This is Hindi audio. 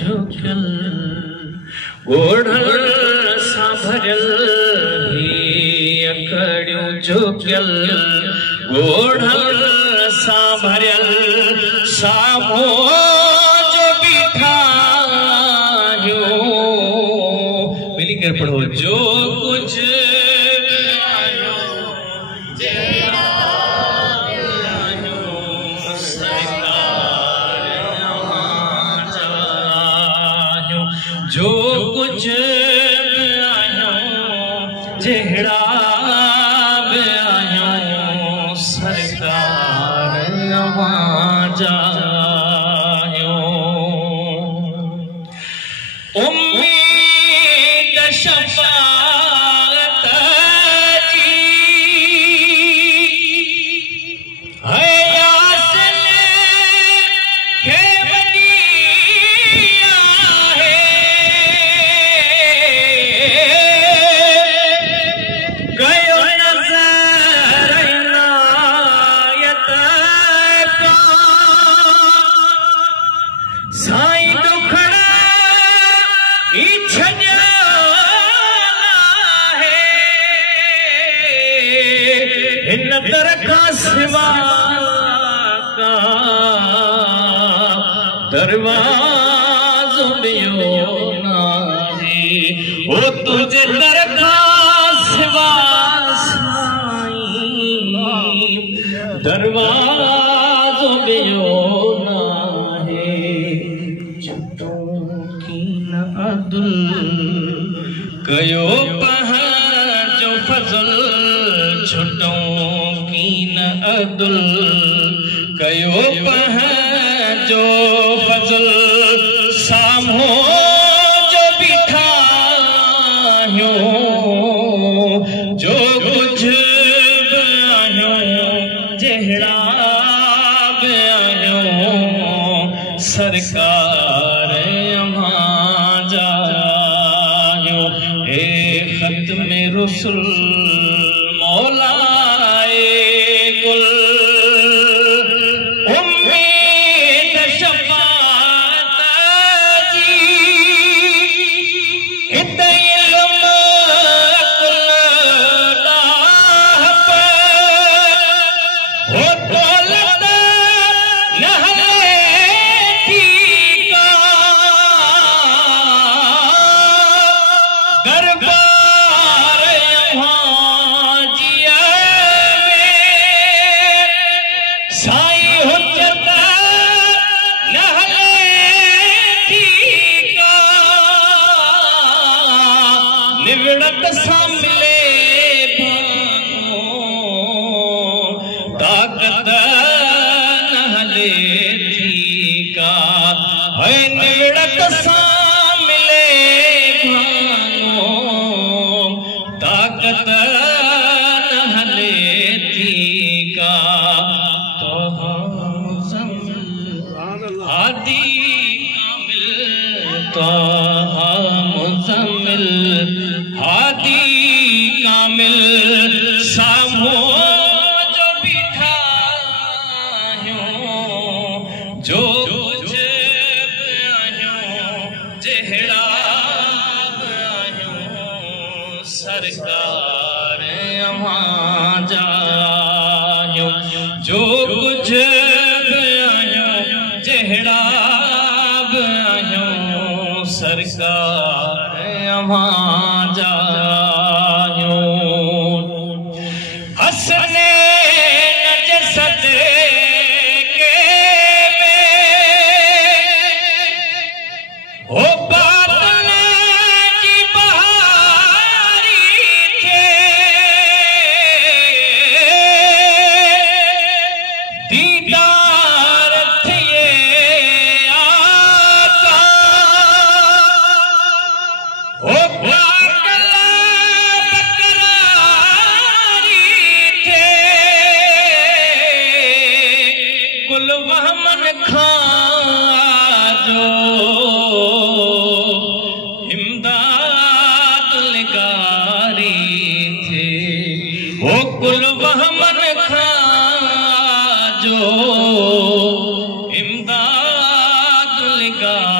झुकल ओढ़ल सा भरल अखड़ियों झुकल ओढ़ल सा भरल सामो जो बिठायो मिली कर पढ़ो जो कुछ जो कुछ आयो जेहड़ा आयो सरकार जायो उम्मीद शफाअत जी है आसल के साईं दुखड़ा है इन दर का सिवा का दरवाज़ो बियो नहीं वो तुझे दर का सिवा साईं दरवाज़ो बियो अदुल कयो पह जो फजल छुटों की न अदुल कयो पह जो फजल सामो जो बिठायो जो कुछ आयो जेहड़ा आयो सरकार में रसूल मौलाए गुल उम्मीद शफाअत जी हित इल्म कुल दाह हो दौलत नहले ठीका गरबा निवड़त सा मिले ताकत नहले ठीका है निवड़त सा मिले ताकत नहले ठीका तो आदि कामिल तो मुज़म्मिल हादी कामिल सामो जो बिठायो जो कुछ आयो जेहड़ा आयो सरकार अमां जायो जो कुछ आयो जेहड़ा आयो सरकार अमां जायो हसने नजसद के में हो बादल की बहारी थे दीदार थे आका हो वहमन खाजो इमदाद लगारी थे वो कुल वहमन खाजो आएगा